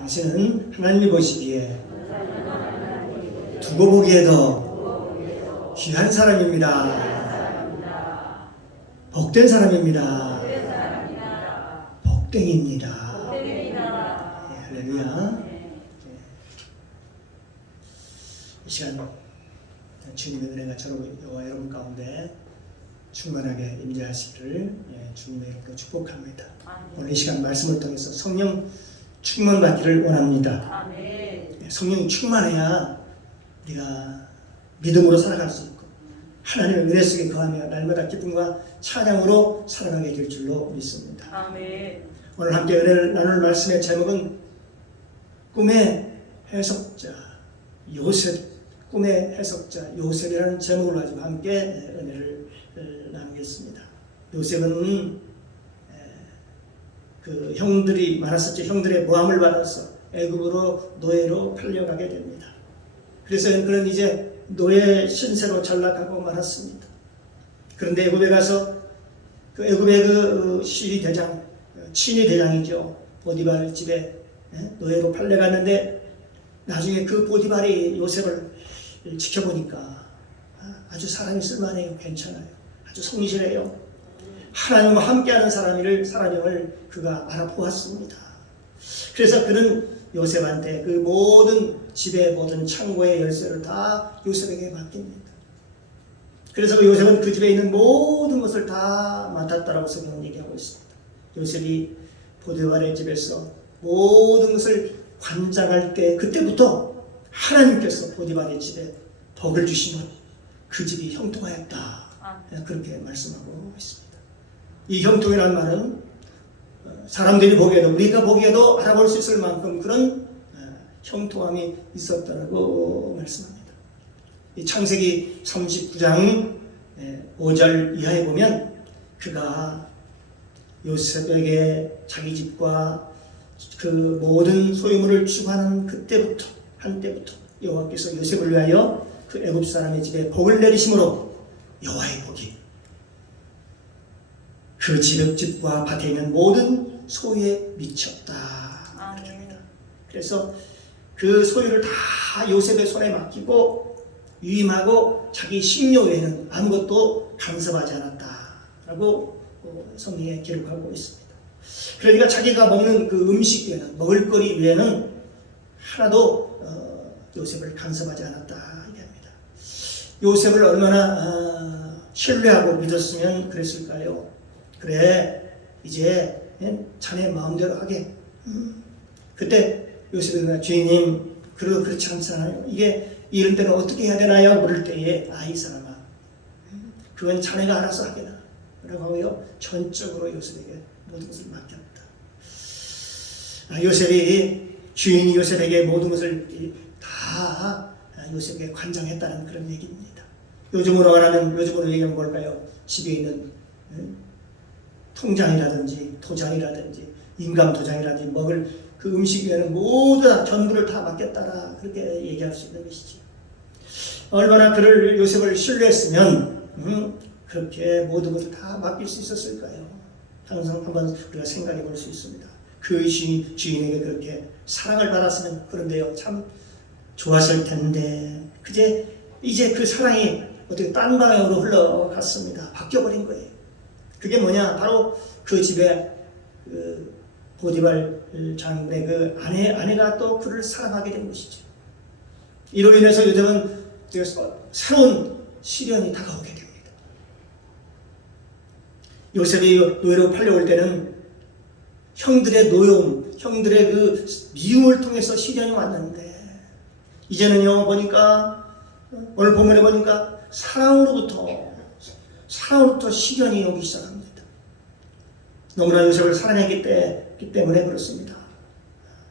당신은 하나님이 보시기에 두고 보기에도 귀한 사람입니다. 복된 사람입니다. 복댕입니다. 할렐루야. 이 시간 주님의 은혜가 저와 여러분 가운데 충만하게 임재하시기를 주님의 이름으로 축복합니다. 오늘 이 시간 말씀을 통해서 성령 충만받기를 원합니다. 성령이 충만해야 우리가 믿음으로 살아갈 수 있고 하나님의 은혜 속에 거하며 날마다 기쁨과 찬양으로 살아가게 될 줄로 믿습니다. 오늘 함께 은혜를 나눌 말씀의 제목은 꿈의 해석자 요셉, 꿈의 해석자 요셉이라는 제목을 가지고 함께 은혜를 나누겠습니다. 요셉은 그 형들이 많았었죠. 형들의 모함을 받아서 애굽으로 노예로 팔려가게 됩니다. 그래서 그는 이제 노예 신세로 전락하고 말았습니다. 그런데 애굽에 가서 그 애굽의 그 시리 대장, 친위 대장이죠. 보디발 집에 노예로 팔려갔는데 나중에 그 보디발이 요셉을 지켜보니까 아주 사람이 쓸만해요. 괜찮아요. 아주 성실해요. 하나님과 함께하는 사람임을 그가 알아보았습니다. 그래서 그는 요셉한테 그 모든 집의 모든 창고의 열쇠를 다 요셉에게 맡깁니다. 그래서 그 요셉은 그 집에 있는 모든 것을 다 맡았다라고 성경은 얘기하고 있습니다. 요셉이 보디발의 집에서 모든 것을 관장할 때 그때부터 하나님께서 보디발의 집에 복을 주시면 그 집이 형통하였다. 그렇게 말씀하고 있습니다. 이 형통이라는 말은 사람들이 보기에도 우리가 보기에도 알아볼 수 있을 만큼 그런 형통함이 있었다라고 말씀합니다. 이 창세기 39장 5절 이하에 보면 그가 요셉에게 자기 집과 그 모든 소유물을 주관하는 그때부터 한때부터 여호와께서 요셉을 위하여 그 애굽 사람의 집에 복을 내리심으로 여호와의 복이 그 집과 밭에 있는 모든 소유에 미쳤다. 그럽니다. 그래서 그 소유를 다 요셉의 손에 맡기고 위임하고 자기 식료 외에는 아무것도 간섭하지 않았다라고 성경에 기록하고 있습니다. 그러니까 자기가 먹는 그 음식 외에는 먹을거리 외에는 하나도 요셉을 간섭하지 않았다 얘기합니다. 요셉을 얼마나 신뢰하고 믿었으면 그랬을까요? 그래 이제 자네 마음대로 하게. 그때 요셉이 주인님 그래도 그렇지 않잖아요. 이게 이럴 때는 어떻게 해야 되나요? 물을 때에 이 사람아 그건 자네가 알아서 하게나 라고 하고요 전적으로 요셉에게 모든 것을 맡겼다. 요셉이 주인이 요셉에게 모든 것을 다 요셉에게 관장했다는 그런 얘기입니다. 요즘으로 얘기하면 뭘까요? 집에 있는 통장이라든지 도장이라든지 인감도장이라든지 먹을 그 음식 외에는 모두 다 전부를 다 맡겼다라 그렇게 얘기할 수 있는 것이죠. 얼마나 그를 요셉을 신뢰했으면 그렇게 모든 것을 다 맡길 수 있었을까요? 항상 한번 우리가 생각해 볼 수 있습니다. 그 주인에게 그렇게 사랑을 받았으면 그런데요 참 좋았을 텐데 이제 그 사랑이 어떻게 딴 방향으로 흘러갔습니다. 바뀌어버린 거예요. 그게 뭐냐? 바로 그 집에 그 보디발 장군의 그 아내가 또 그를 사랑하게 된 것이죠. 이로 인해서 요즘은 새로운 시련이 다가오게 됩니다. 요셉이 노예로 팔려올 때는 형들의 노여움, 형들의 그 미움을 통해서 시련이 왔는데 이제는요 보니까 오늘 본문에 보니까 사랑으로부터 시련이 오기 시작합니다. 너무나 요셉을 사랑했기 때문에 그렇습니다.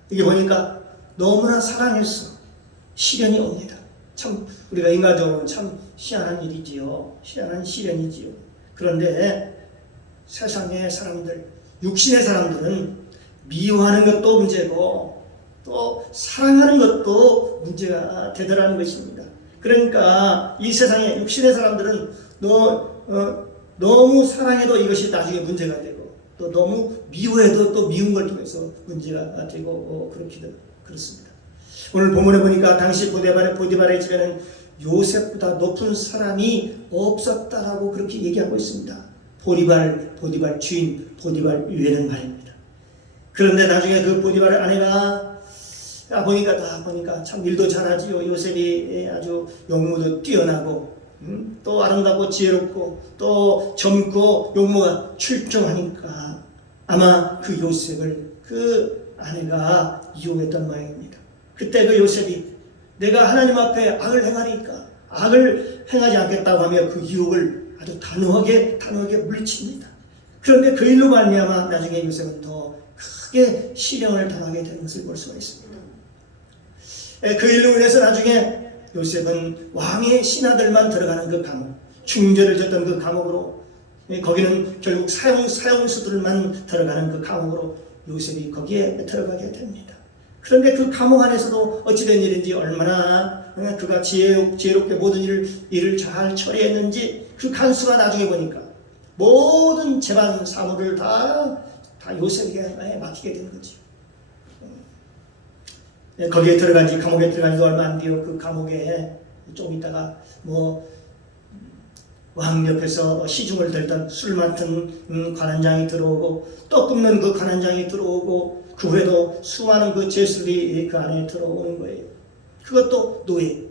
이게 보니까 너무나 사랑해서 시련이 옵니다. 참 우리가 인간적으로는 참 희한한 일이지요. 희한한 시련이지요. 그런데 세상의 사람들, 육신의 사람들은 미워하는 것도 문제고 또 사랑하는 것도 문제가 되더라는 것입니다. 그러니까 이 세상의 육신의 사람들은 너무 사랑해도 이것이 나중에 문제가 되고 또 너무 미워해도 또 미운 걸 통해서 문제가 되고 그렇기도 그렇습니다. 오늘 본문에 보니까 당시 보디발의 집에는 요셉보다 높은 사람이 없었다라고 그렇게 얘기하고 있습니다. 보디발 주인 보디발 위에는 말입니다. 그런데 나중에 그 보디발의 아내가 보니까 참 일도 잘하지요. 요셉이 아주 용모도 뛰어나고 또 아름답고 지혜롭고 또 젊고 용모가 출중하니까 아마 그 요셉을 그 아내가 이용했던 모양입니다. 그때 그 요셉이 내가 하나님 앞에 악을 행하니까 악을 행하지 않겠다고 하며 그 유혹을 아주 단호하게 물리칩니다. 그런데 그 일로 말미암아 나중에 요셉은 더 크게 시련을 당하게 되는 것을 볼 수가 있습니다. 그 일로 인해서 나중에 요셉은 왕의 신하들만 들어가는 그 감옥, 중죄를 졌던 그 감옥으로, 거기는 결국 사형수들만 들어가는 그 감옥으로 요셉이 거기에 들어가게 됩니다. 그런데 그 감옥 안에서도 어찌된 일인지 얼마나 그가 지혜롭게 모든 일을 잘 처리했는지 그 간수가 나중에 보니까 모든 재반 사무를 다 요셉에게 맡기게 된 거죠. 거기에 감옥에 들어간 지 얼마 안 돼요. 그 감옥에 좀 있다가 왕 옆에서 시중을 들던 술 맡은 관원장이 들어오고 또 굽는 그 관원장이 들어오고 그 후에도 수많은 그 죄수들이 그 안에 들어오는 거예요. 그것도 노예.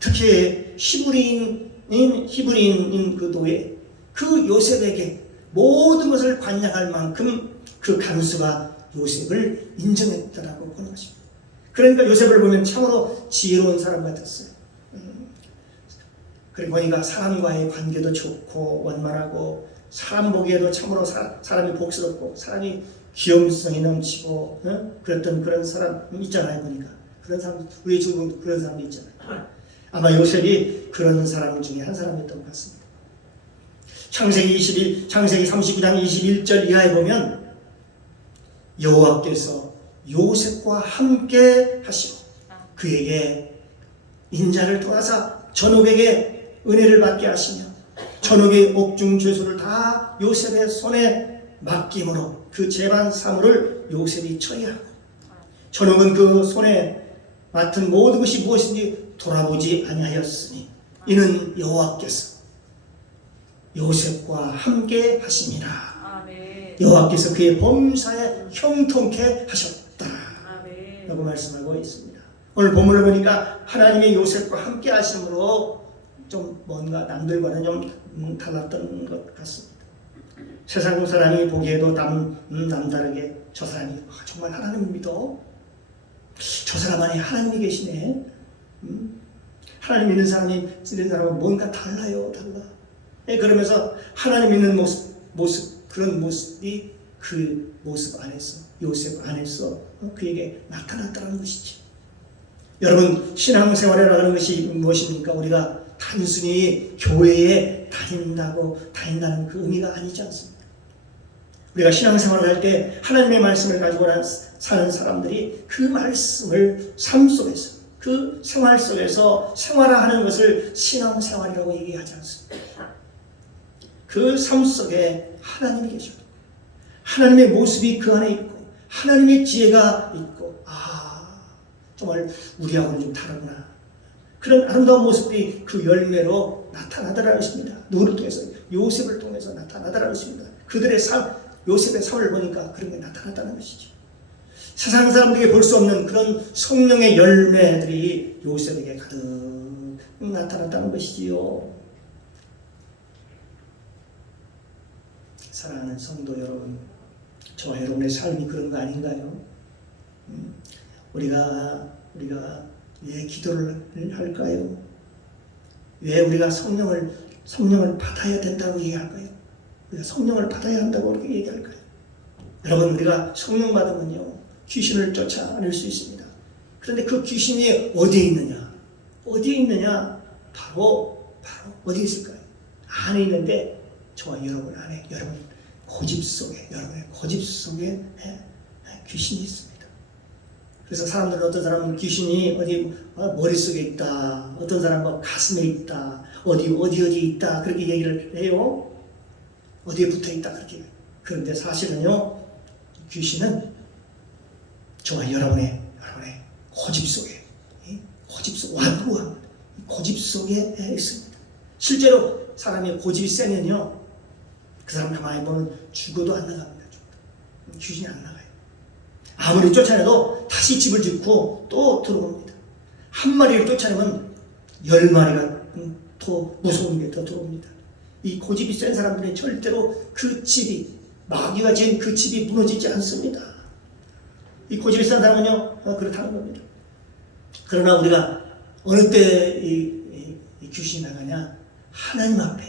특히 히브리인 그 노예. 그 요셉에게 모든 것을 관장할 만큼 그 간수가 요셉을 인정했다라고 보는 것입니다. 그러니까 요셉을 보면 참으로 지혜로운 사람 같았어요. 그리고 보니까 사람과의 관계도 좋고 원만하고 사람 보기에도 참으로 사람이 복스럽고 사람이 귀염성이 넘치고 그랬던 그런 사람 있잖아요. 보니까 그런 사람 우리 지금 그런 사람도 있잖아요. 아마 요셉이 그런 사람 중에 한 사람이었던 것 같습니다. 창세기 39장 21절 이하에 보면 여호와께서 요셉과 함께 하시고 그에게 인자를 돌아서 전옥에게 은혜를 받게 하시며 전옥의 옥중 죄수를 다 요셉의 손에 맡김으로 그 재반 사물을 요셉이 처리하고 전옥은 그 손에 맡은 모든 것이 무엇인지 돌아보지 아니하였으니 이는 여호와께서 요셉과 함께 하심이라. 아멘. 여호와께서 그의 범사에 형통케 하셨다. 아멘. 라고 말씀하고 있습니다. 오늘 본문을 보니까 하나님의 요셉과 함께 하심으로 좀 뭔가 남들과는 좀 달랐던 것 같습니다. 세상 사람이 보기에도 남다르게 저 사람이 정말 하나님을 믿어? 저 사람 안에 하나님이 계시네? 하나님 믿는 사람은 뭔가 달라요. 그러면서 하나님 믿는 모습 그런 모습이 그 모습 안에서 요셉 안에서 그에게 나타났다는 것이죠. 여러분 신앙생활이라고 하는 것이 무엇입니까? 우리가 단순히 교회에 다닌다는 그 의미가 아니지 않습니까? 우리가 신앙생활을 할 때 하나님의 말씀을 가지고 사는 사람들이 그 말씀을 삶 속에서 그 생활 속에서 생활하는 것을 신앙생활이라고 얘기하지 않습니까? 그 삶 속에 하나님이 계셔도 하나님의 모습이 그 안에 있고 하나님의 지혜가 있고 정말 우리하고는 좀 다르구나. 그런 아름다운 모습이 그 열매로 나타나더라는 것입니다. 누구를 통해서? 요셉을 통해서 나타나더라는 것입니다. 그들의 요셉의 삶을 보니까 그런 게 나타났다는 것이죠. 세상 사람들에게 볼 수 없는 그런 성령의 열매들이 요셉에게 가득 나타났다는 것이지요. 사랑하는 성도 여러분, 저와 여러분의 삶이 그런 거 아닌가요? 우리가 왜 기도를 할까요? 왜 우리가 성령을 받아야 된다고 얘기할까요? 우리가 성령을 받아야 한다고 그렇게 얘기할까요? 여러분, 우리가 성령 받으면요 귀신을 쫓아낼 수 있습니다. 그런데 그 귀신이 어디에 있느냐? 바로 어디에 있을까요? 안에 있는데 저와 여러분 안에, 여러분의 고집 속에 귀신이 있습니다. 그래서 사람들은 어떤 사람은 귀신이 어디 머릿속에 있다, 어떤 사람은 가슴에 있다, 어디 있다 그렇게 얘기를 해요. 어디에 붙어 있다 그렇게. 그런데 사실은요, 귀신은 저와 여러분의 고집 속에, 완고한 고집 속에 있습니다. 실제로 사람이 고집이 세면요, 그 사람 가만히 보면 죽어도 안 나갑니다. 귀신이 안 나가요. 아무리 쫓아내도 다시 집을 짓고 또 들어옵니다. 한 마리를 쫓아내면 10마리가 더 무서운 게 더 들어옵니다. 이 고집이 센 사람들은 절대로 그 집이, 마귀가 지은 그 집이 무너지지 않습니다. 이 고집이 센 사람은요, 그렇다는 겁니다. 그러나 우리가 어느 때 이 귀신이 나가냐? 하나님 앞에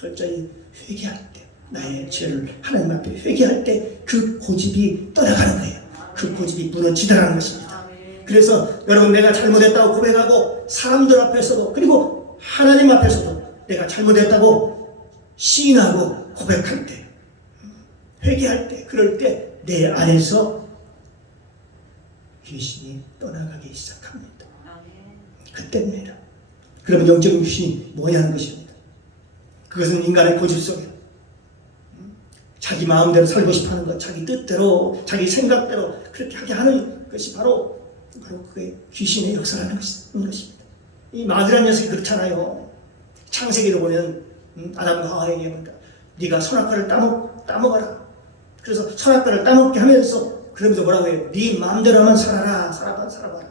철저히 회개할 때, 나의 죄를 하나님 앞에 회개할 때 그 고집이 떠나가는 거예요. 그 고집이 무너지더라는 것입니다. 그래서 여러분, 내가 잘못했다고 고백하고 사람들 앞에서도, 그리고 하나님 앞에서도 내가 잘못했다고 시인하고 고백할 때, 회개할 때, 그럴 때 내 안에서 귀신이 떠나가기 시작합니다. 그때입니다. 그러면 영적인 귀신이 뭐냐는 것입니다. 그것은 인간의 고집 속에 자기 마음대로 살고 싶어하는 것, 자기 뜻대로, 자기 생각대로 그렇게 하게 하는 것이 바로 그게 귀신의 역사라는 것입니다. 이 마귀라는 녀석이 그렇잖아요. 창세기를 보면 아담과 하와에게 합니다. 네가 선악과를 따먹어라. 그래서 선악과를 따먹게 하면서 그러면서 뭐라고 해요? 네 마음대로 하면 살아봐라.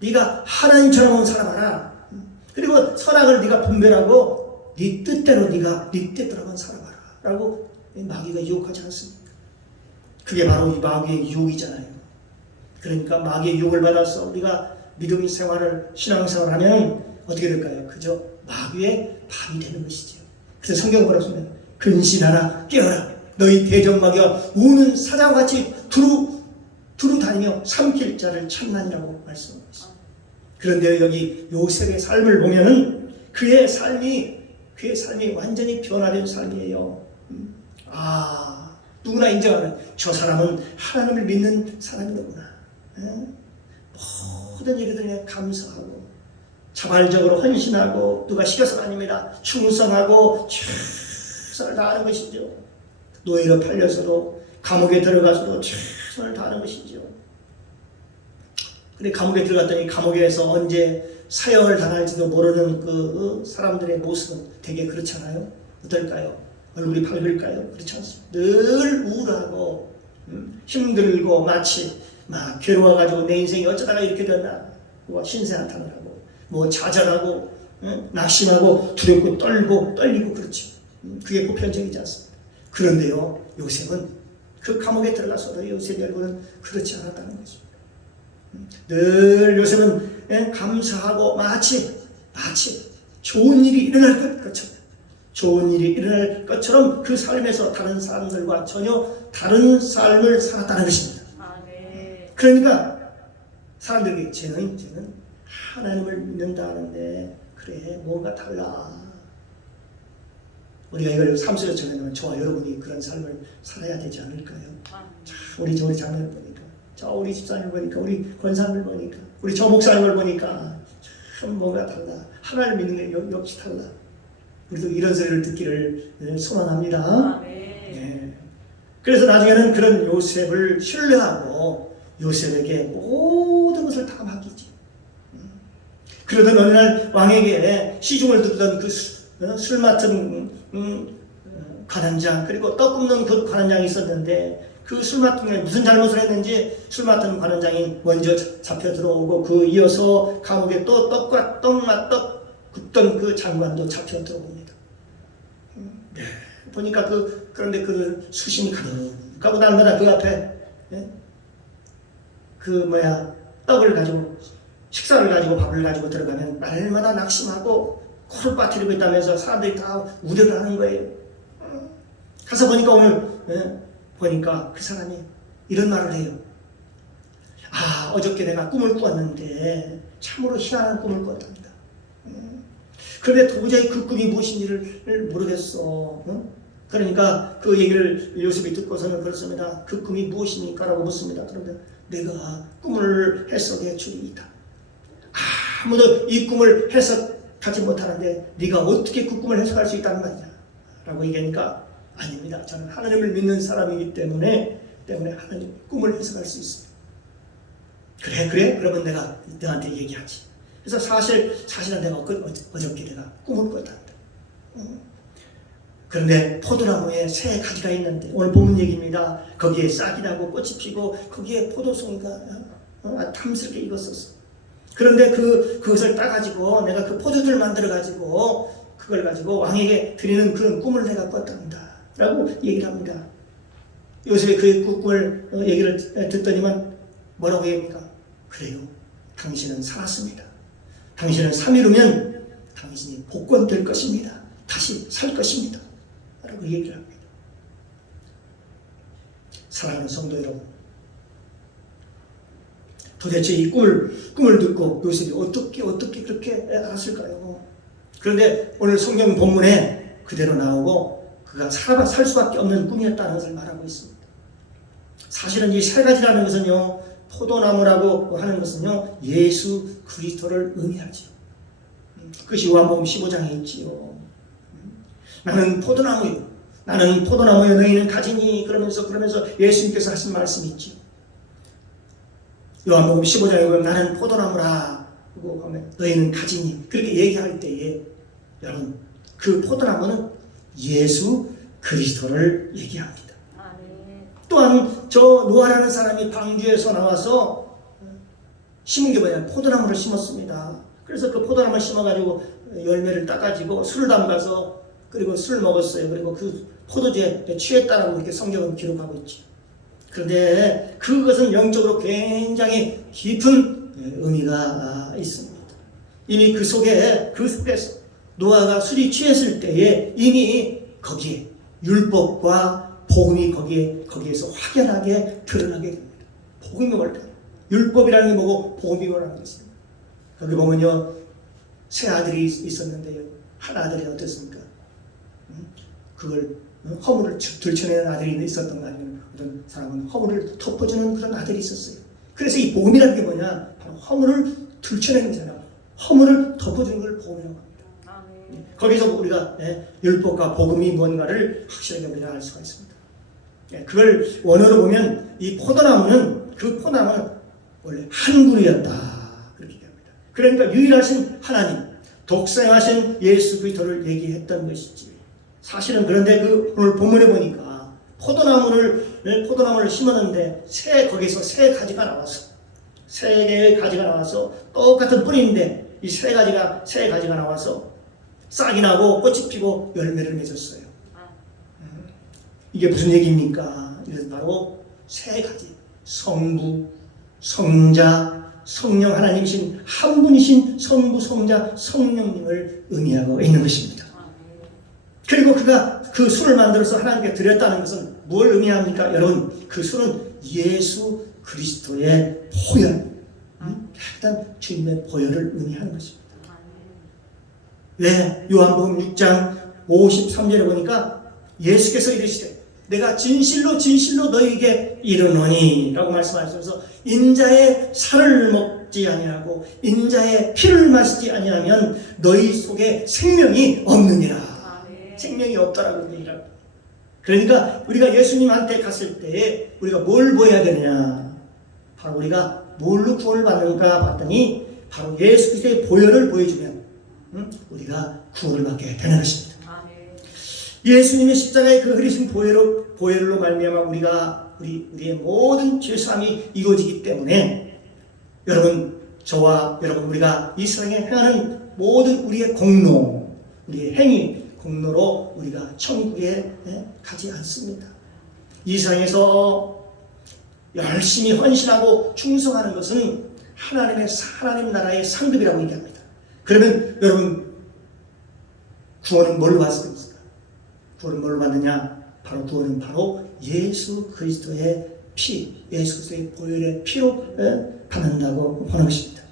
네가 하나님처럼 살아봐라. 그리고 선악을 네가 분별하고 네 뜻대로 네 뜻대로 하면 살아봐라. 라고 마귀가 유혹하지 않습니까? 그게 바로 이 마귀의 유혹이잖아요. 그러니까 마귀의 유혹을 받아서 우리가 믿음 생활을, 신앙생활을 하면 어떻게 될까요? 그저 마귀의 밤이 되는 것이죠. 그래서 성경은 뭐라고 쓰면 근신하라, 깨어라. 너희 대적마귀가 우는 사자같이 두루 다니며 삼킬 자를 찾나니라고 말씀하고 있습니다. 그런데 여기 요셉의 삶을 보면은 그의 삶이 완전히 변화된 삶이에요. 누구나 인정하는, 저 사람은 하나님을 믿는 사람이구나. 모든 일들에 감사하고 자발적으로 헌신하고, 누가 시켜서가 아닙니다. 충성하고 최선을 다하는 것이죠. 노예로 팔려서도, 감옥에 들어가서도 최선을 다하는 것이죠. 근데 감옥에 들어갔더니 감옥에서 언제 사형을 당할지도 모르는 그 사람들의 모습은 되게 그렇잖아요. 어떨까요? 얼굴이 밝을까요? 그렇지 않습니다. 늘 우울하고 힘들고, 마치 막 괴로워가지고 내 인생이 어쩌다가 이렇게 됐나, 신세한탄을 하고, 좌절하고, 낙심하고, 두렵고 떨리고 그렇죠. 그게 보편적이지 않습니다. 그런데요, 요셉은 그 감옥에 들어가서도 요셉의 얼굴은 그렇지 않았다는 것입니다. 늘 요셉은 감사하고, 마치 좋은 일이 일어날 것처럼 그 삶에서 다른 사람들과 전혀 다른 삶을 살았다는 것입니다. 그러니까 사람들이 쟤는 하나님을 믿는다 하는데, 그래, 뭔가 달라. 우리가 이걸 삶 속에 전해놓으면 저와 여러분이 그런 삶을 살아야 되지 않을까요? 우리 장로를 보니까, 우리 집사님을 보니까, 우리 권사님을 보니까, 우리 저 목사님을 보니까 참 뭔가 달라. 하나님을 믿는 게 역시 달라. 우리도 이런 소리를 듣기를 소원합니다. 네. 그래서 나중에는 그런 요셉을 신뢰하고 요셉에게 모든 것을 다 맡기지. 그러던 어느 날 왕에게 시중을 듣던 그 술 맡은 관원장, 그리고 떡 굽는 그 관원장이 있었는데, 그 술 맡은 게 무슨 잘못을 했는지 술 맡은 관원장이 먼저 잡혀 들어오고, 그 이어서 감옥에 또 떡 굽던 그 장관도 잡혀 들어옵니다. 보니까 그런데 그 수심이 가득하고, 날마다 그 앞에 떡을 가지고, 식사를 가지고, 밥을 가지고 들어가면 날마다 낙심하고 코를 빠뜨리고 있다면서 사람들이 다 우려를 하는 거예요. 가서 보니까 오늘 보니까 그 사람이 이런 말을 해요. 어저께 내가 꿈을 꾸었는데 참으로 희한한 꿈을 꿨답니다. 그런데 도저히 그 꿈이 무엇인지를 모르겠어. 그러니까 그 얘기를 요셉이 듣고서는 그렇습니다. 그 꿈이 무엇입니까? 라고 묻습니다. 그런데 내가 꿈을 해석해 주리이다. 아무도 이 꿈을 해석하지 못하는데 네가 어떻게 그 꿈을 해석할 수 있다는 말이냐. 라고 얘기하니까 아닙니다. 저는 하나님을 믿는 사람이기 때문에 하나님 꿈을 해석할 수 있습니다. 그래 그러면 내가 너한테 얘기하지. 그래서 사실은 내가 어저께 내가 꿈을 꿨단다. 그런데 포도나무에 새 가지가 있는데 오늘 본문 얘기입니다. 거기에 싹이 나고 꽃이 피고 거기에 포도송이가 탐스럽게 익었었어. 그런데 그것을 따가지고 내가 그 포도주를 만들어가지고 그걸 가지고 왕에게 드리는 그런 꿈을 내가 꿨답니다. 라고 얘기를 합니다. 요셉이 그 꿈을 얘기를 듣더니만 뭐라고 얘기합니까? 그래요. 당신은 살았습니다. 당신은 3일 후면 당신이 복권될 것입니다. 다시 살 것입니다. 라고 얘기를 합니다. 사랑하는 성도 여러분, 도대체 이 꿈을 듣고 요셉이 어떻게 그렇게 알았을까요? 그런데 오늘 성경 본문에 그대로 나오고 그가 살 수밖에 없는 꿈이었다는 것을 말하고 있습니다. 사실은 이 세 가지라는 것은요, 포도나무라고 하는 것은요, 예수 그리스도를 의미하죠. 그것이 요한복음 15장에 있지요. 나는 포도나무요. 나는 포도나무요. 너희는 가지니. 그러면서 예수님께서 하신 말씀이 있지요. 요한복음 15장에 보면 나는 포도나무라. 그리고 보면 너희는 가지니. 그렇게 얘기할 때에 여러분 그 포도나무는 예수 그리스도를 얘기합니다. 또한 저 노아라는 사람이 방주에서 나와서 심은 게 뭐냐? 포도나무를 심었습니다. 그래서 그 포도나무를 심어가지고 열매를 따가지고 술을 담가서 그리고 술을 먹었어요. 그리고 그 포도주에 취했다라고 이렇게 성경은 기록하고 있죠. 그런데 그것은 영적으로 굉장히 깊은 의미가 있습니다. 이미 그 속에서 노아가 술이 취했을 때에 이미 거기에 율법과 복음이 거기에서 확연하게 드러나게 됩니다. 복음이 뭘까요? 율법이라는 게 뭐고 복음이 뭐라는 것입니다. 거기 보면요, 세 아들이 있었는데요, 한 아들이 어땠습니까? 그걸 허물을 들춰내는 아들이 있었던 거 아니면 어떤 사람은 허물을 덮어주는 그런 아들이 있었어요. 그래서 이 복음이라는 게 뭐냐? 바로 허물을 들춰내는 거잖아요. 허물을 덮어주는 걸 복음이라고 합니다. 거기서 우리가 율법과 복음이 뭔가를 확실하게 우리가 알 수가 있습니다. 그걸 원어로 보면 이 포도나무는 원래 한 그루였다. 그렇게 얘기합니다. 그러니까 유일하신 하나님, 독생하신 예수 그리스도를 얘기했던 것이지. 사실은 그런데 오늘 본문에 보니까 포도나무를 심었는데 거기서 새 가지가 나왔어. 세 개의 가지가 나와서 똑같은 뿌리인데 이 세 가지가 나와서 싹이 나고 꽃이 피고 열매를 맺었어요. 이게 무슨 얘기입니까? 이것은 바로 세 가지 성부, 성자, 성령 하나님이신 한 분이신 성부, 성자, 성령님을 의미하고 있는 것입니다. 그리고 그가 그 술을 만들어서 하나님께 드렸다는 것은 뭘 의미합니까? 여러분, 그 술은 예수 그리스도의 보혈, 일단 주님의 보혈을 의미하는 것입니다. 왜? 요한복음 6장 53절에 보니까 예수께서 이르시되 내가 진실로 너희에게 이르노니 라고 말씀하셔서 인자의 살을 먹지 아니하고 인자의 피를 마시지 아니하면 너희 속에 생명이 없느니라. 생명이 없다라고 얘기하고, 그러니까 우리가 예수님한테 갔을 때 우리가 뭘 보여야 되느냐? 바로 우리가 뭘로 구원을 받는가 봤더니 바로 예수 그리스도의 보혈을 보여주면 우리가 구원을 받게 되는 것입니다. 예수님의 십자가에 그 흐리신 보혈로 말미암아 우리의 모든 죄사함이 이루어지기 때문에 여러분, 저와 여러분, 우리가 이 세상에 행하는 모든 우리의 공로, 우리의 행위 공로로 우리가 천국에 가지 않습니다. 이 세상에서 열심히 헌신하고 충성하는 것은 하나님 나라의 상급이라고 얘기합니다. 그러면 여러분, 구원은 뭘로 받습니까? 구원은 뭘로 받느냐? 구원은 바로 예수 그리스도의 피, 예수 그리스도의 보혈의 피로 받는다고 보는 것입니다.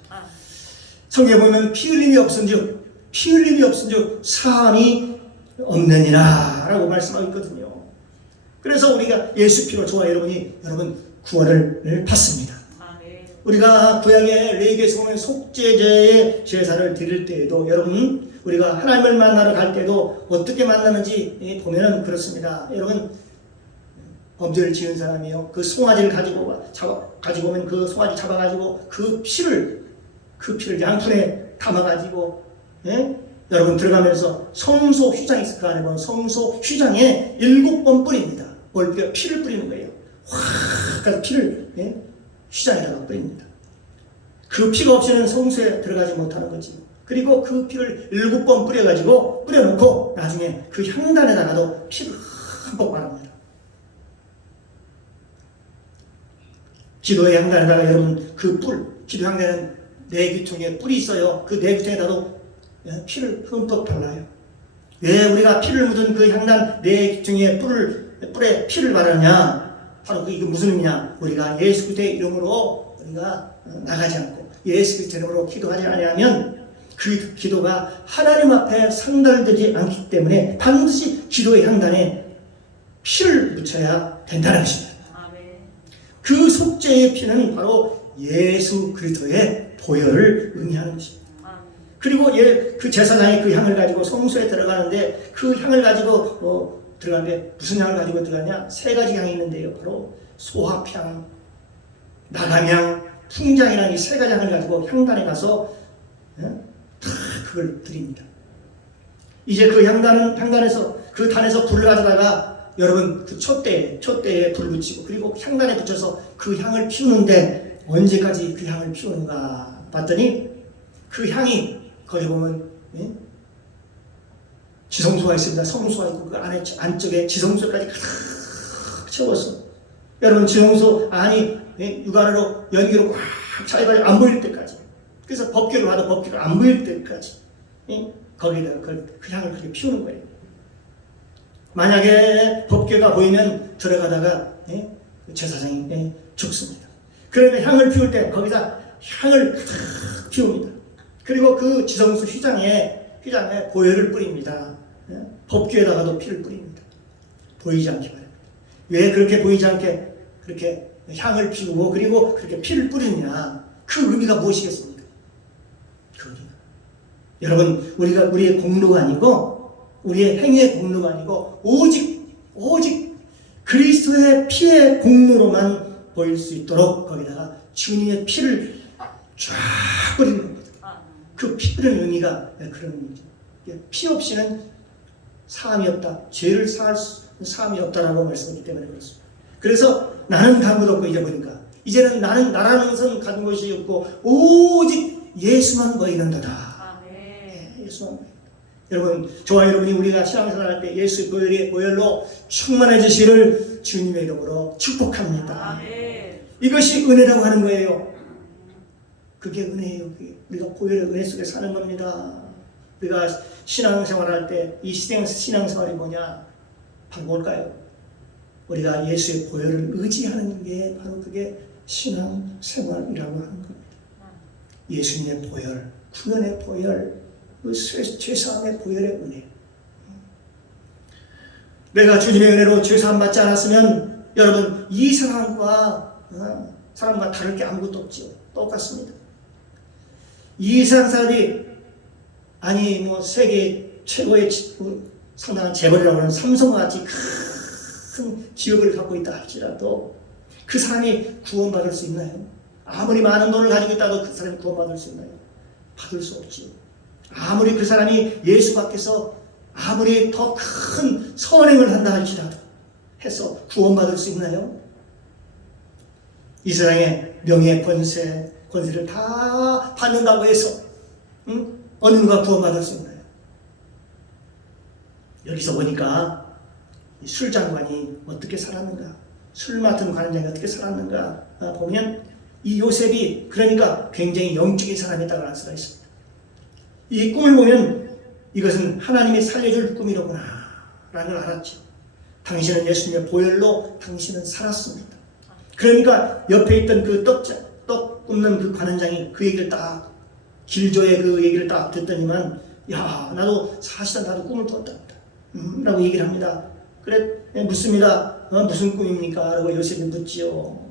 성경에 보면 피 흘림이 없은즉 사함이 없느니라 라고 말씀하고 있거든요. 그래서 우리가 예수 피로 저와 여러분 구원을 받습니다. 우리가 구약의 레위기에서 보면 속죄제의 제사를 드릴 때에도 여러분 우리가 하나님을 만나러 갈 때도 어떻게 만나는지 보면은 그렇습니다. 여러분 범죄를 지은 사람이요 그 송아지를 가지고 오면 그 송아지 잡아가지고 그 피를 양푼에 담아가지고 여러분 들어가면서 성소 휘장이 있을 거 아니에요. 성소 휘장에 7번 뿌립니다. 피를 뿌리는 거예요. 확 피를 휘장에다가 뿌립니다. 그 피가 없이는 성소에 들어가지 못하는 거지. 그리고 그 피를 7번 뿌려놓고 나중에 그 향단에다가도 피를 흠뻑 바릅니다. 기도의 향단에다가 여러분 기도 향단에는 네 귀퉁이에 뿔이 있어요. 그 네 귀퉁이에다도 피를 흠뻑 발라요. 왜 우리가 피를 묻은 그 향단 네 귀퉁이에 뿔에 피를 바르냐? 바로 이게 무슨 의미냐? 우리가 예수 그리스도의 이름으로 우리가 나가지 않고 예수 그리스도의 이름으로 기도하지 않으면 그 기도가 하나님 앞에 상달되지 않기 때문에 반드시 기도의 향단에 피를 묻혀야 된다는 것입니다. 그 속죄의 피는 바로 예수 그리스도의 보혈을 의미하는 것입니다. 그리고 그 제사장이 그 향을 가지고 성소에 들어가는데 그 향을 가지고 들어가는데 무슨 향을 가지고 들어가냐? 3가지 향이 있는데요. 바로 소합향, 나감향, 풍장이라는 이 3가지 향을 가지고 향단에 가서 다 그걸 드립니다. 이제 그 향단에서 그 단에서 불을 가져다가 여러분 그 촛대에 불을 붙이고 그리고 향단에 붙여서 그 향을 피우는데 언제까지 그 향을 피우는가 봤더니 그 향이 거기 보면 지성소가 있습니다. 성소가 있고 그 안쪽에 지성소까지 가득 채웠어. 여러분 지성소 안이 육안으로 연기로 꽉 차가지고 안 보일 때까지. 그래서 법궤를 와도 법궤가 안 보일 때까지 거기다가 그 향을 그렇게 피우는 거예요. 만약에 법궤가 보이면 들어가다가 제사장이 죽습니다. 그러면 향을 피울 때 거기다 향을 가득 피웁니다. 그리고 그 지성소 휘장에 보혈을 뿌립니다. 법궤에다가도 피를 뿌립니다. 보이지 않게 바랍니다. 왜 그렇게 보이지 않게 그렇게 향을 피우고 그리고 그렇게 피를 뿌리느냐? 그 의미가 무엇이겠습니까? 그 의미가 여러분 우리의 공로가 아니고 우리의 행위의 공로가 아니고 오직 그리스도의 피의 공로로만 보일 수 있도록 거기다가 주님의 피를 쫙 뿌리는 겁니다. 그 피 뿌리는 의미가 그런 의미죠. 피 없이는 사함이 없다. 죄를 사할 사함이 없다라고 말씀했기 때문에 그렇습니다. 그래서 나는 간 것 없고 이제 보니까 이제는 나라는 것은 가진 것이 없고 오직 예수만 보이는도다. 예수만 보인다. 여러분 저와 여러분이 우리가 신앙생활할 때 예수의 보혈로 충만해지시기를 주님의 이름으로 축복합니다. 이것이 은혜라고 하는 거예요. 그게 은혜예요. 우리가 보혈의 은혜 속에 사는 겁니다. 우리가 신앙생활할 때 이 신앙생활이 뭐냐? 바로 뭘까요? 우리가 예수의 보혈을 의지하는 게 바로 그게 신앙생활이라고 하는 겁니다. 예수님의 보혈, 구원의 보혈, 그 죄사함의 보혈의 은혜. 내가 주님의 은혜로 죄사함 받지 않았으면 여러분 이 사람과 다를 게 아무것도 없죠. 똑같습니다. 이 세상 사람이 세계 최고의 상당한 재벌이라고 하는 삼성과 같이 큰 기업을 갖고 있다 할지라도 그 사람이 구원받을 수 있나요? 아무리 많은 돈을 가지고 있다도 그 사람이 구원받을 수 있나요? 받을 수 없지요. 아무리 그 사람이 예수 밖에서 아무리 더 큰 선행을 한다 할지라도 해서 구원받을 수 있나요? 이 세상의 명예, 권세를 다 받는다고 해서 어느 누가 구원받을 수 있나요? 여기서 보니까 술장관이 어떻게 살았는가, 술 맡은 관원장이 어떻게 살았는가 보면 이 요셉이 그러니까 굉장히 영적인 사람이었다고 알 수가 있습니다. 이 꿈을 보면 이것은 하나님이 살려줄 꿈이로구나 라는 걸 알았죠. 당신은 예수님의 보혈로 당신은 살았습니다. 그러니까 옆에 있던 그 떡 굽는 그 관원장이 그 얘기를 딱 길조의 그 얘기를 딱 듣더니만 나도 꿈을 꿨답니다. 라고 얘기를 합니다. 그래 묻습니다. 무슨 꿈입니까? 라고 요셉이 묻지요.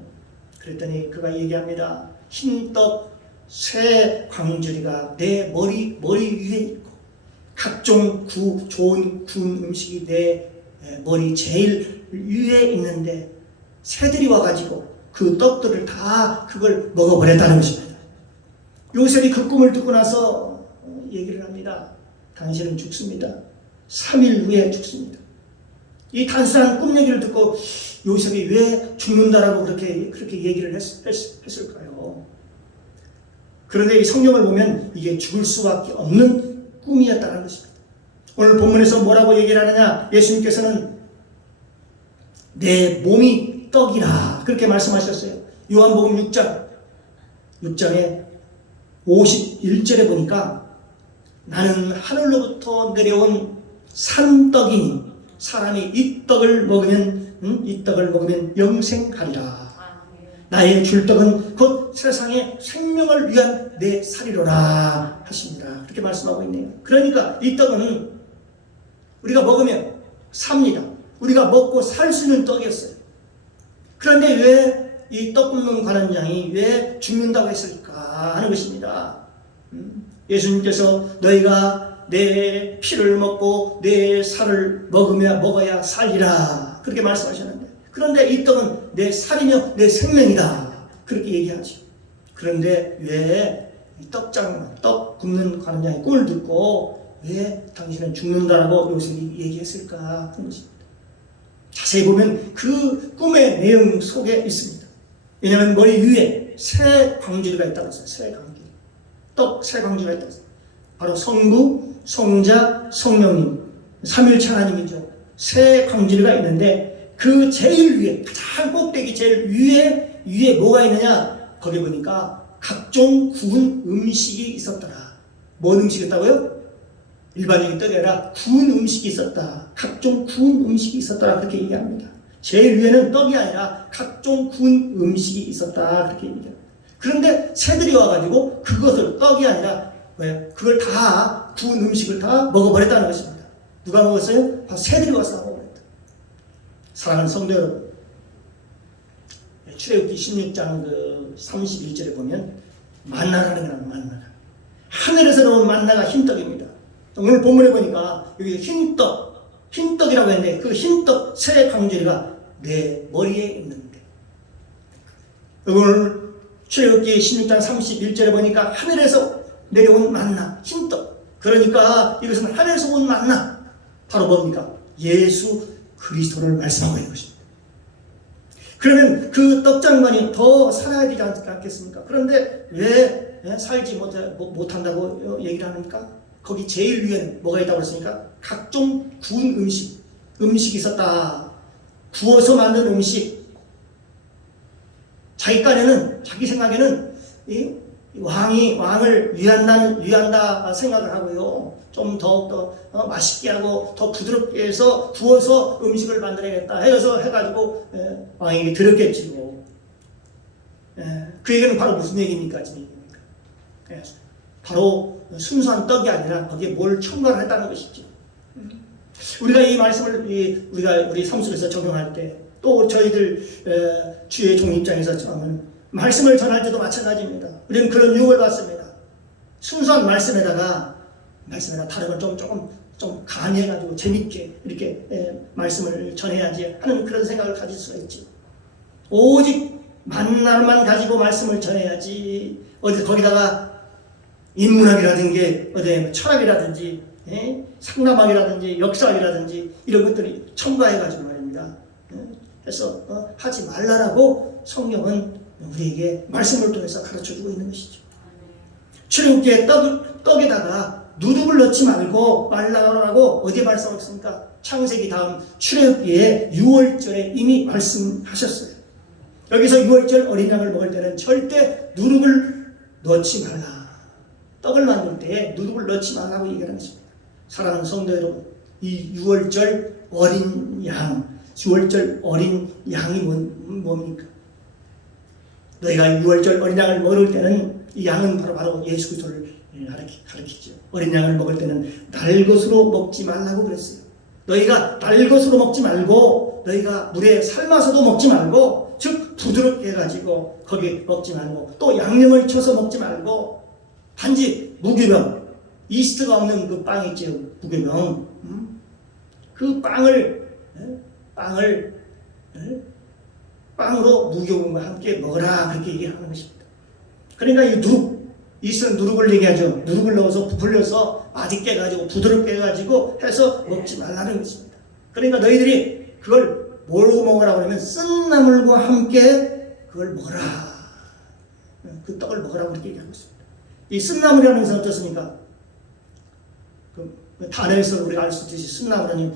그랬더니 그가 얘기합니다. 흰떡 새 광주리가 내 머리 위에 있고 각종 좋은 구운 음식이 내 머리 제일 위에 있는데 새들이 와가지고 그 떡들을 다 그걸 먹어버렸다는 것입니다. 요셉이 그 꿈을 듣고 나서 얘기를 합니다. 당신은 죽습니다. 3일 후에 죽습니다. 이 단순한 꿈 얘기를 듣고 요셉이 왜 죽는다라고 그렇게 얘기를 했을까요? 그런데 이 성경을 보면 이게 죽을 수밖에 없는 꿈이었다는 것입니다. 오늘 본문에서 뭐라고 얘기를 하느냐? 예수님께서는 내 몸이 떡이라 그렇게 말씀하셨어요. 요한복음 6장에 51절에 보니까 나는 하늘로부터 내려온 산떡이니 사람이 이 떡을 먹으면 영생하리라. 나의 줄떡은 곧 세상의 생명을 위한 내 살이로라 하십니다. 그렇게 말씀하고 있네요. 그러니까 이 떡은 우리가 먹으면 삽니다. 우리가 먹고 살 수 있는 떡이었어요. 그런데 왜 이 떡 굽는 관원장이 왜 죽는다고 했을까 하는 것입니다. 예수님께서 너희가 내 피를 먹고 내 살을 먹어야 살리라 그렇게 말씀하셨는데, 그런데 이 떡은 내 살이며 내 생명이다 그렇게 얘기하죠. 그런데 왜 이 떡 굽는 관원장의 꿈을 듣고 왜 당신은 죽는다라고 요셉이 얘기했을까 하는 것입니다. 자세히 보면 그 꿈의 내용 속에 있습니다. 왜냐하면 머리 위에 새 광주리가 있다고 했어요. 새 광주리. 새 광주리가 있다고 했어요. 바로 성부, 성자, 성령님, 삼일체 하나님이죠. 새 광주리가 있는데 그 제일 위에, 가장 꼭대기 제일 위에 뭐가 있느냐? 거기 보니까 각종 구운 음식이 있었더라. 뭔 음식이었다고요? 일반적인 떡이 아니라 구운 음식이 있었다. 각종 구운 음식이 있었더라 그렇게 얘기합니다. 제일 위에는 떡이 아니라 각종 구운 음식이 있었다 그렇게 얘기합니다. 그런데 새들이 와가지고 그것을 떡이 아니라 그걸 다 구운 음식을 다 먹어버렸다는 것입니다. 누가 먹었어요? 새들이 와서 먹어버렸다. 사랑하는 성도 여러분, 출애굽기 16장 31절에 보면 만나라는 거란 만나가. 하늘에서 나온 만나가 흰떡입니다. 오늘 본문에 보니까 여기 흰떡이라고 했는데 그 흰떡 새 광주리가 내 머리에 있는데, 오늘 출애굽기 16장 31절에 보니까 하늘에서 내려온 만나, 흰떡. 그러니까 이것은 하늘에서 온 만나. 바로 뭡니까? 예수 그리스도를 말씀하고 있는 것입니다. 그러면 그 떡장관이 더 살아야 되지 않겠습니까? 그런데 왜 살지 못한다고 얘기를 합니까? 거기 제일 위에는 뭐가 있다고 했습니까? 각종 구운 음식이 있었다. 구워서 만든 음식. 자기 생각에는 이 왕을 위한다 생각을 하고요. 좀 더 맛있게 하고 더 부드럽게 해서 구워서 음식을 만들어야겠다 해가지고 왕에게 들었겠지요. 그 얘기는 바로 무슨 얘기입니까? 바로 순수한 떡이 아니라 거기에 뭘 첨가를 했다는 것이죠. 우리가 이 말씀을 우리 삶 속에서 적용할 때, 또 저희들 주의 종 입장에서 하면 말씀을 전할 때도 마찬가지입니다. 우리는 그런 유혹을 받습니다. 순수한 말씀에다가 다른 걸 좀 가미해가지고 재밌게 이렇게 말씀을 전해야지 하는 그런 생각을 가질 수가 있죠. 오직 만나만 가지고 말씀을 전해야지 거기다가 인문학이라든지 철학이라든지 상담학이라든지 역사학이라든지 이런 것들이 첨가해가지고 말입니다. 그래서 하지 말라라고 성경은 우리에게 말씀을 통해서 가르쳐주고 있는 것이죠. 출애굽기에 떡에다가 누룩을 넣지 말고 말라라고 어디에 말씀하셨습니까? 창세기 다음 출애굽기에 6월절에 이미 말씀하셨어요. 여기서 6월절 어린 양을 먹을 때는 절대 누룩을 넣지 말라. 떡을 만들 때 누룩을 넣지 말라고 얘기하는 것입니다. 사랑하는 성도 여러분, 이 6월절 어린 양이 뭡니까? 너희가 6월절 어린 양을 먹을 때는 이 양은 바로 예수 그리스도를 가르치죠. 어린 양을 먹을 때는 날 것으로 먹지 말라고 그랬어요. 너희가 날 것으로 먹지 말고, 너희가 물에 삶아서도 먹지 말고, 즉 부드럽게 해가지고 거기 먹지 말고, 또 양념을 쳐서 먹지 말고, 단지 무교병, 이스트가 없는 그 빵 있죠, 무교병. 그 빵으로 무교병과 함께 먹어라, 그렇게 얘기를 하는 것입니다. 그러니까 이 이스트는 누룩을 얘기하죠. 누룩을 넣어서 부풀려서 맛있게 해가지고 부드럽게 해가지고 해서 먹지 말라는 것입니다. 그러니까 너희들이 그걸 뭘로 먹으라고 하면 쓴 나물과 함께 그걸 먹어라. 그 떡을 먹으라고 그렇게 얘기하고 있습니다. 이 쓴나물이라는 것은 어떻습니까? 그 단어에서 우리가 알 수 있듯이 쓴나물은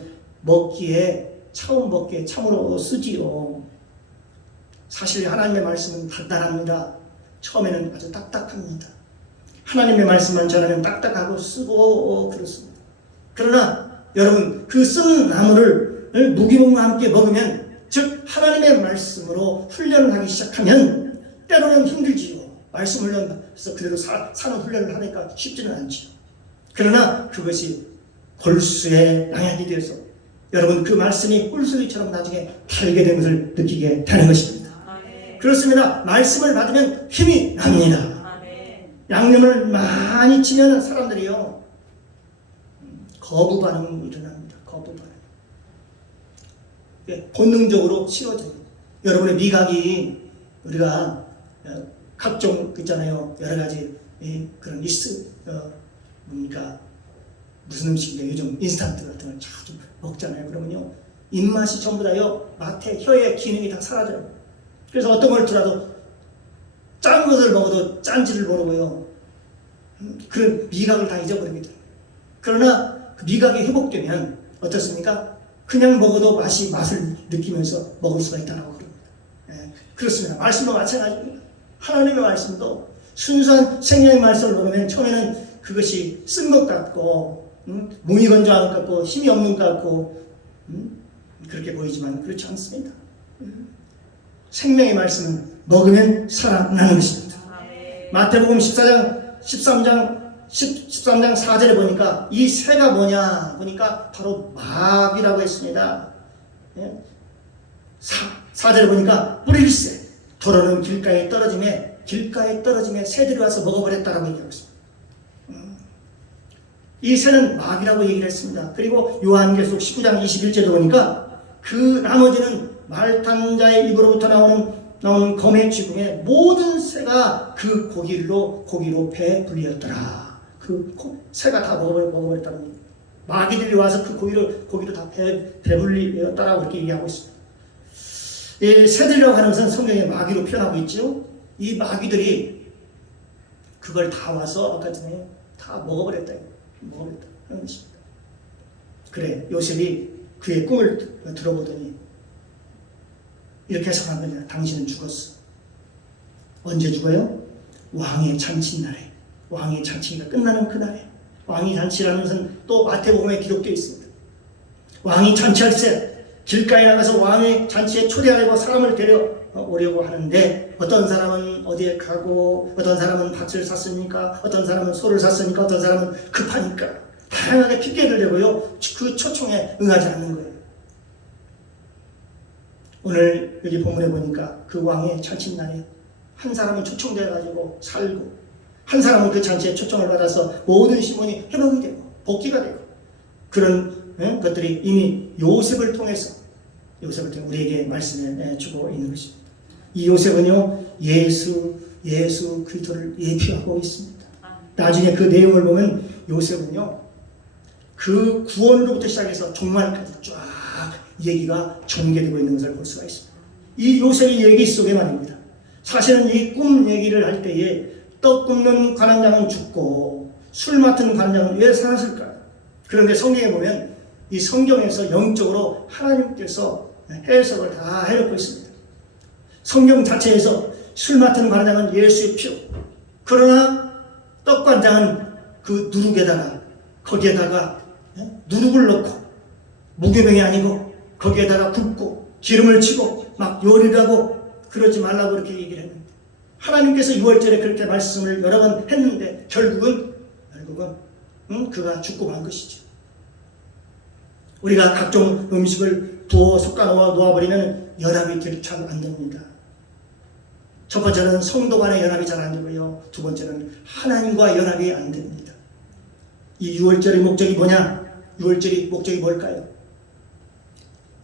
처음 먹기에 참으로 쓰지요. 사실 하나님의 말씀은 단단합니다. 처음에는 아주 딱딱합니다. 하나님의 말씀만 전하면 딱딱하고 쓰고 그렇습니다. 그러나 여러분, 그 쓴 나물을 무기몽과 함께 먹으면, 즉 하나님의 말씀으로 훈련을 하기 시작하면 때로는 힘들지요. 말씀 훈련해서 그래도 사는 훈련을 하니까 쉽지는 않지요. 그러나 그것이 골수의 양약이 되어서 여러분 그 말씀이 꿀소리처럼 나중에 달게 된 것을 느끼게 되는 것입니다. 그렇습니다. 말씀을 받으면 힘이 납니다. 양념을 많이 치면 사람들이요, 거부 반응이 일어납니다. 거부 반응. 본능적으로 싫어져요. 여러분의 미각이, 우리가 각종 있잖아요, 여러 가지 그런 뭡니까, 무슨 음식인데 요즘 인스턴트 같은 걸 자주 먹잖아요. 그러면요, 입맛이 전부 다요, 혀의 기능이 다 사라져요. 그래서 어떤 걸 들어도 짠 것을 먹어도 짠지를 모르고요, 그런 미각을 다 잊어버리게 돼요. 그러나 그 미각이 회복되면 어떻습니까? 그냥 먹어도 맛을 느끼면서 먹을 수가 있다고 그럽니다. 그렇습니다. 말씀도 마찬가지입니다. 하나님의 말씀도 순수한 생명의 말씀을 먹으면 처음에는 그것이 쓴 것 같고, 무미건조한 것 같고, 힘이 없는 것 같고, 그렇게 보이지만 그렇지 않습니다. 생명의 말씀은 먹으면 살아나는 것입니다. 마태복음 13장 4절에 보니까 이 새가 뭐냐 보니까 바로 마귀라고 했습니다. 4절에 보니까 뿌릴새, 도로는 길가에 떨어짐에 새들이 와서 먹어버렸다라고 얘기하고 있습니다. 이 새는 마귀라고 얘기를 했습니다. 그리고 요한계시록 19장 21절에 보니까 그 나머지는 말 탄 자의 입으로부터 나오는 검의 쥐궁에 모든 새가 그 고기로 배불리었더라. 그 새가 다 먹어버렸다는 겁니다. 마귀들이 와서 그 고기로 다 배불리었다라고 그렇게 얘기하고 있습니다. 이 새들이라고 하는 것은 성경에 마귀로 표현하고 있죠. 이 마귀들이 그걸 다 와서 아까 전에 다 먹어버렸다 하는 것입니다. 그래, 요셉이 그의 꿈을 들어보더니 이렇게 해석한 거냐. 당신은 죽었어. 언제 죽어요? 왕의 잔치날에. 왕의 잔치가 끝나는 그날에. 왕의 잔치라는 것은 또 마태복음에 기록되어 있습니다. 왕이 잔치할 때 길가에 나가서 왕의 잔치에 초대하려고 사람을 데려오려고 하는데, 어떤 사람은 어디에 가고, 어떤 사람은 밭을 샀으니까, 어떤 사람은 소를 샀으니까, 어떤 사람은 급하니까 다양하게 핑계를 대고요, 그 초청에 응하지 않는 거예요. 오늘 여기 본문에 보니까 그 왕의 잔칫날에 한 사람은 초청되어가지고 살고, 한 사람은 그 잔치에 초청을 받아서 모든 시몬이 회복이 되고 복귀가 되고, 그런 것들이 이미 요셉을 통해서 우리에게 말씀해 주고 있는 것입니다. 이 요셉은요, 예수 그리스도를 예표하고 있습니다. 나중에 그 내용을 보면 요셉은요, 그 구원으로부터 시작해서 종말까지 쫙 얘기가 전개되고 있는 것을 볼 수가 있습니다. 이 요셉의 얘기 속에 말입니다. 사실은 이 꿈 얘기를 할 때에 떡 굽는 관원장은 죽고 술 맡은 관원장은 왜 살았을까? 그런데 성경에 보면 이 성경에서 영적으로 하나님께서 해석을 다 해놓고 있습니다. 성경 자체에서 술 맡은 관원장은 예수의 피, 그러나 떡 관장은 그 거기에다가 누룩을 넣고, 무교병이 아니고 거기에다가 굽고 기름을 치고 막 요리를 하고 그러지 말라고 그렇게 얘기를 했는데, 하나님께서 6월절에 그렇게 말씀을 여러 번 했는데 결국은 그가 죽고 만 것이죠. 우리가 각종 음식을 부어 섞어 놓아버리면 연합이 잘 안 됩니다. 첫 번째는 성도 간의 연합이 잘 안 되고요. 두 번째는 하나님과 연합이 안 됩니다. 이 6월절의 목적이 뭐냐? 6월절의 목적이 뭘까요?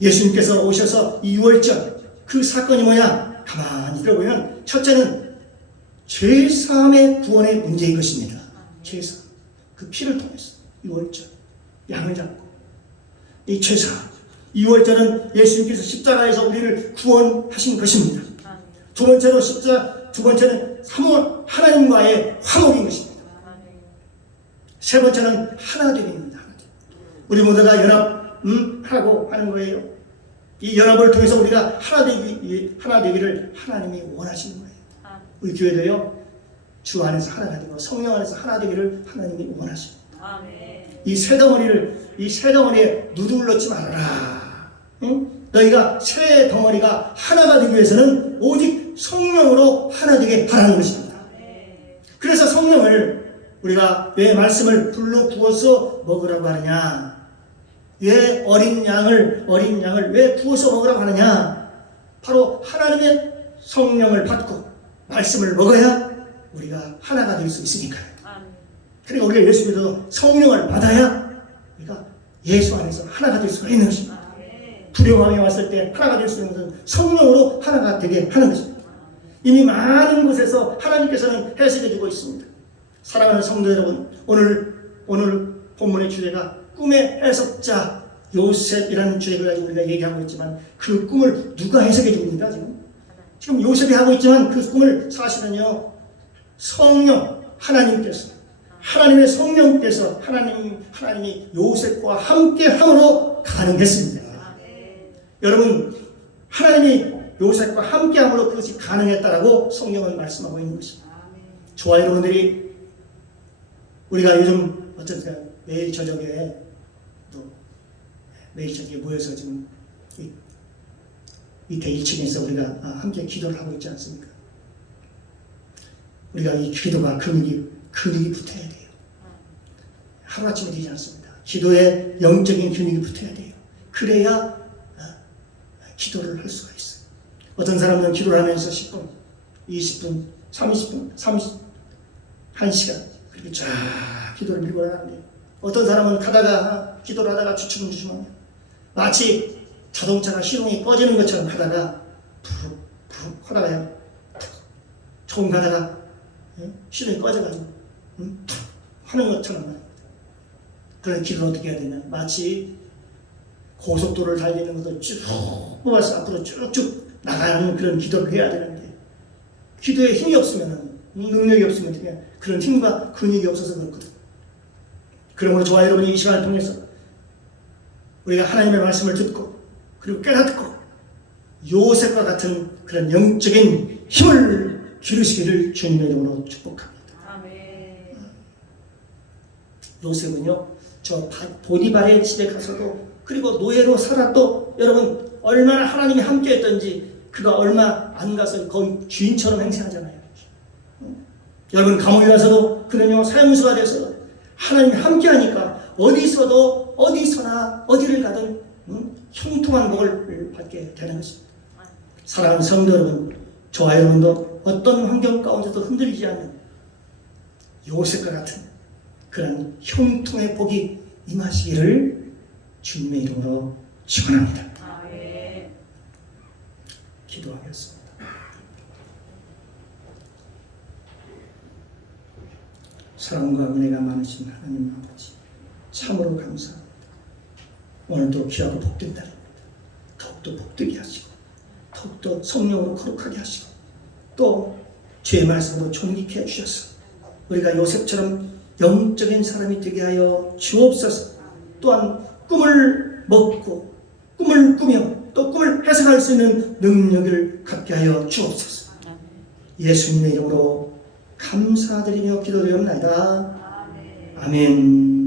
예수님께서 오셔서 이 6월절 그 사건이 뭐냐? 가만히 들어보면 첫째는 죄사함의 구원의 문제인 것입니다. 죄사함. 그 피를 통해서 6월절 양을 잡고 이 죄사함. 2월절은 예수님께서 십자가에서 우리를 구원하신 것입니다. 두 번째는 하나님과의 화목인 것입니다. 세 번째는 하나됨입니다. 우리 모두가 연합하고 하는 거예요. 이 연합을 통해서 우리가 하나 되기를 하나님이 원하시는 거예요. 우리 교회도요, 주 안에서 하나가 되고 성령 안에서 하나 되기를 하나님이 원하십니다. 이 새 덩어리에 누들러지 말아라. 응? 너희가 새 덩어리가 하나가 되기 위해서는 오직 성령으로 하나 되게 하라는 것입니다. 그래서 성령을 우리가 왜 말씀을 불로 구워서 먹으라고 하느냐? 왜 어린 양을 왜 구워서 먹으라고 하느냐? 바로 하나님의 성령을 받고 말씀을 먹어야 우리가 하나가 될 수 있으니까요. 그러니까 우리가 예수 믿어도 성령을 받아야 우리가 예수 안에서 하나가 될 수가 있는 것입니다. 두려움이 왔을 때 하나가 될 수 있는 것은 성령으로 하나가 되게 하는 것입니다. 이미 많은 곳에서 하나님께서는 해석해 주고 있습니다. 사랑하는 성도 여러분, 오늘 본문의 주제가 꿈의 해석자 요셉이라는 주제를 가지고 우리가 얘기하고 있지만 그 꿈을 누가 해석해 줍니까? 지금 요셉이 하고 있지만 그 꿈을 사실은요, 성령 하나님께서, 하나님의 성령께서 하나님이 요셉과 함께 함으로 가능했습니다. 여러분, 하나님이 요셉과 함께 함으로 그것이 가능했다라고 성경은 말씀하고 있는 것입니다. 저와 여러분들이 우리가 요즘 어쩌니까 매일 저녁에 모여서 지금 밑에 1층에서 우리가 함께 기도를 하고 있지 않습니까? 우리가 이 기도가 근육이 붙어야 돼요. 하루아침에 되지 않습니다. 기도에 영적인 근육이 붙어야 돼요. 그래야 기도를 할 수가 있어요. 어떤 사람은 기도를 하면서 10분, 20분, 30분, 1시간 그렇게 쫙 기도를 밀고 나가는데, 어떤 사람은 기도를 하다가 주춤주춤하면 마치 자동차가 시동이 꺼지는 것처럼 하다가 푹 하다가요, 조금 가다가 시동이 꺼져가지고 푹 하는 것처럼 말입니다. 그런 기도를 어떻게 해야 되냐? 마치 고속도로를 달리는 것도 쭉 뽑아서 앞으로 쭉쭉 나가는 그런 기도를 해야 되는데, 기도에 힘이 없으면, 능력이 없으면 어떻게 해야, 그런 힘과 근육이 없어서 그렇거든요. 그러므로 저와 여러분이 이 시간을 통해서 우리가 하나님의 말씀을 듣고 그리고 깨닫고 요셉과 같은 그런 영적인 힘을 기르시기를 주님의 이름으로 축복합니다. 아멘. 요셉은요, 저 보디발의 집에 가서도, 그리고 노예로 살았도, 여러분 얼마나 하나님이 함께 했던지, 그가 얼마 안 가서 거의 주인처럼 행세하잖아요. 여러분 감옥에 가서도 그는요, 사형수가 돼서 하나님이 함께 하니까 어디서나 어디를 가든 형통한 복을 받게 되는 것입니다. 사랑하는 성도 여러분, 저와 여러분도 어떤 환경 가운데도 흔들리지 않는 요셉과 같은 그런 형통의 복이 임하시기를 주님의 이름으로 축원합니다. 기도하겠습니다. 사랑과 은혜가 많으신 하나님 아버지, 참으로 감사합니다. 오늘도 귀하고 복된 날입니다. 더욱더 복되게 하시고, 더욱더 성령으로 거룩하게 하시고, 또 주의 말씀으로 존귀케 해주셔서 우리가 요셉처럼 영적인 사람이 되게 하여 주옵소서. 또한 꿈을 먹고 꿈을 꾸며 또 꿈을 해석할 수 있는 능력을 갖게 하여 주옵소서. 예수님의 이름으로 감사드리며 기도드리옵나이다. 아멘.